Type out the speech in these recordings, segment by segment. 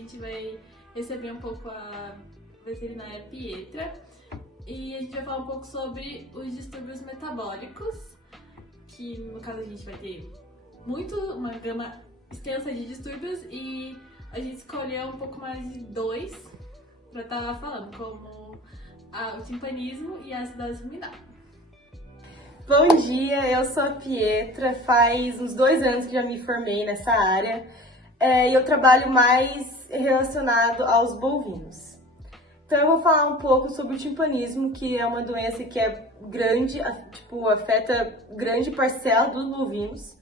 gente vai receber um pouco a veterinária Pietra e a gente vai falar um pouco sobre os distúrbios metabólicos, que no caso a gente vai ter uma gama extensa de distúrbios e a gente escolheu um pouco mais de dois para estar falando, como o timpanismo e a acidose ruminal. Bom dia, eu sou a Pietra, faz uns 2 anos que já me formei nessa área e eu trabalho mais relacionado aos bovinos. Então eu vou falar um pouco sobre o timpanismo, que é uma doença que é grande, afeta grande parcela dos bovinos.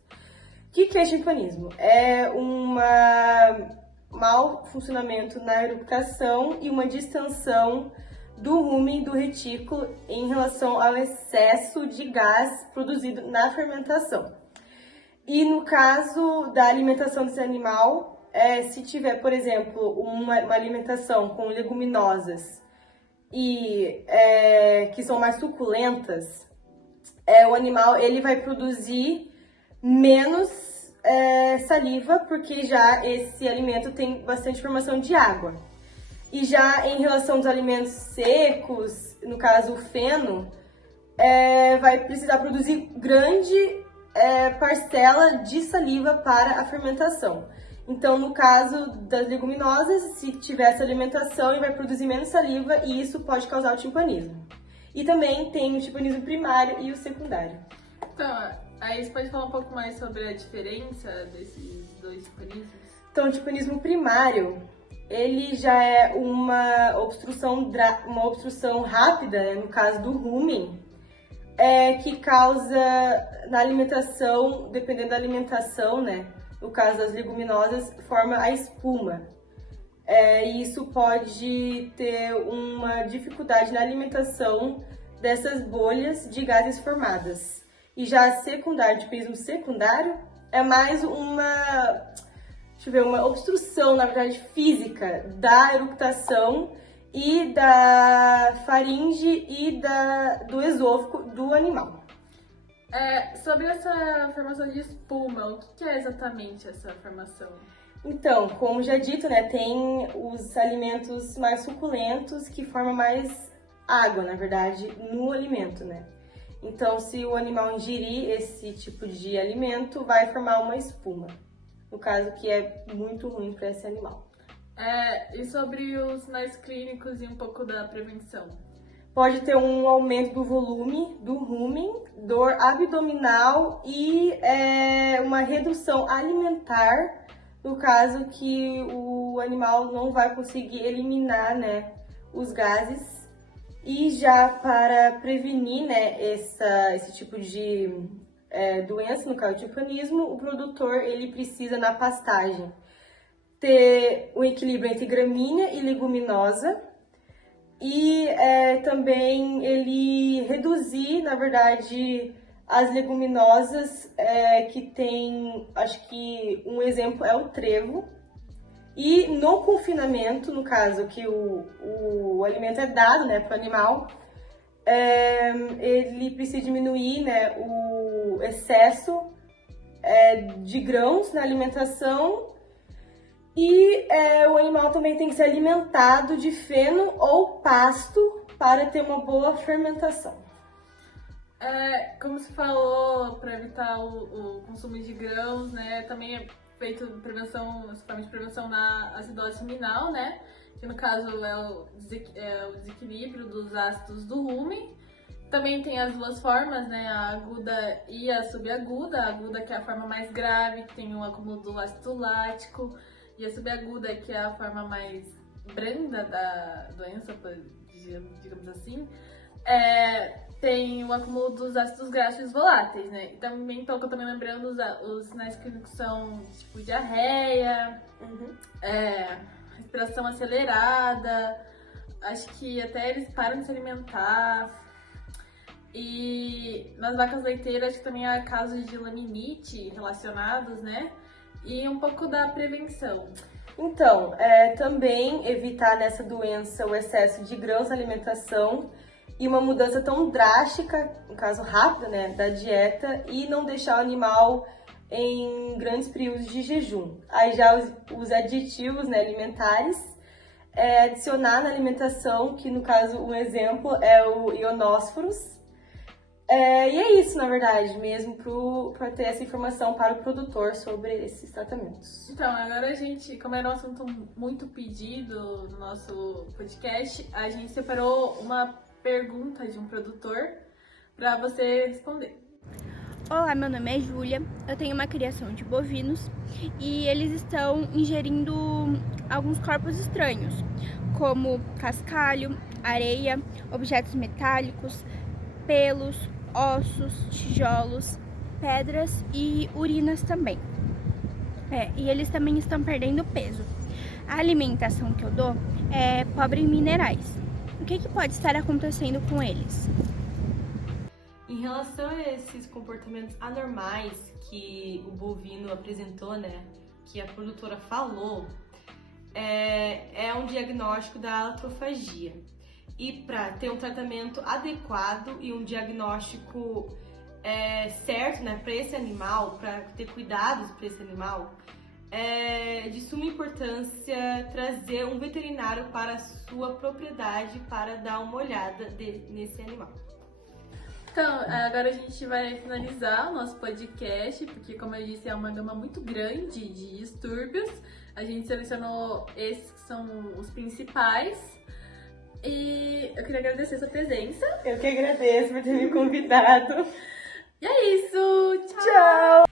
O que é timpanismo? É um mau funcionamento na eructação e uma distensão do rumen do retículo em relação ao excesso de gás produzido na fermentação. E no caso da alimentação desse animal, se tiver, por exemplo, uma alimentação com leguminosas e que são mais suculentas, o animal ele vai produzir menos saliva, porque já esse alimento tem bastante formação de água. E já em relação aos alimentos secos, no caso o feno, vai precisar produzir grande parcela de saliva para a fermentação. Então, no caso das leguminosas, se tiver essa alimentação, ele vai produzir menos saliva e isso pode causar o timpanismo. E também tem o timpanismo primário e o secundário. Então, aí você pode falar um pouco mais sobre a diferença desses dois timpanismos? Então, o timpanismo primário, ele já é uma obstrução rápida, né, no caso do rumen, que causa na alimentação, dependendo da alimentação, né, no caso das leguminosas, forma a espuma. E isso pode ter uma dificuldade na alimentação dessas bolhas de gases formadas. E já secundário, timpanismo secundário, é mais uma obstrução, na verdade, física da eructação e da faringe e do esôfago do animal. Sobre essa formação de espuma, o que é exatamente essa formação? Então, como já dito, né, tem os alimentos mais suculentos que formam mais água, na verdade, no alimento, né? Então, se o animal ingerir esse tipo de alimento, vai formar uma espuma. No caso, que é muito ruim para esse animal. E sobre os sinais clínicos e um pouco da prevenção? Pode ter um aumento do volume do rumen, dor abdominal e uma redução alimentar, no caso que o animal não vai conseguir eliminar, né, os gases. E já para prevenir, né, esse tipo de doença, no caso do timpanismo, o produtor ele precisa na pastagem ter um equilíbrio entre gramínea e leguminosa e também ele reduzir, na verdade, as leguminosas que tem, acho que um exemplo é o trevo. E no confinamento, no caso que o alimento é dado, né, para o animal, ele precisa diminuir, né, o excesso de grãos na alimentação e o animal também tem que ser alimentado de feno ou pasto para ter uma boa fermentação. Como você falou, para evitar o consumo de grãos, né, também é feito prevenção na acidose ruminal, né, que no caso é o desequilíbrio dos ácidos do rumen. Também tem as duas formas, né, a aguda e a subaguda. A aguda que é a forma mais grave, que tem um acúmulo do ácido lático, e a subaguda que é a forma mais branda da doença, digamos assim, tem o acúmulo dos ácidos graxos voláteis, né? E também, pelo que eu tô me lembrando, os sinais clínicos são tipo diarreia, respiração acelerada, acho que até eles param de se alimentar. E nas vacas leiteiras acho que também há casos de laminite relacionados, né? E um pouco da prevenção. Então, também evitar nessa doença o excesso de grãos na alimentação e uma mudança tão drástica, no caso rápida, né, da dieta, e não deixar o animal em grandes períodos de jejum. Aí já os aditivos, né, alimentares, adicionar na alimentação, que no caso um exemplo é o ionósforos. E é isso, na verdade, mesmo para ter essa informação para o produtor sobre esses tratamentos. Então, agora a gente, como era um assunto muito pedido no nosso podcast, a gente separou uma pergunta de um produtor para você responder. Olá, meu nome é Júlia, eu tenho uma criação de bovinos e eles estão ingerindo alguns corpos estranhos, como cascalho, areia, objetos metálicos, pelos, ossos, tijolos, pedras e urinas também. E eles também estão perdendo peso. A alimentação que eu dou é pobre em minerais. O que pode estar acontecendo com eles? Em relação a esses comportamentos anormais que o bovino apresentou, né, que a produtora falou, é um diagnóstico da alotrofagia. E para ter um tratamento adequado e um diagnóstico certo, né, para esse animal, para ter cuidados para esse animal, é de suma importância trazer um veterinário para a sua propriedade para dar uma olhada nesse animal. Então, agora a gente vai finalizar o nosso podcast, porque, como eu disse, é uma gama muito grande de distúrbios. A gente selecionou esses que são os principais. E eu queria agradecer a sua presença. Eu que agradeço por ter me convidado. E é isso! Tchau! Tchau!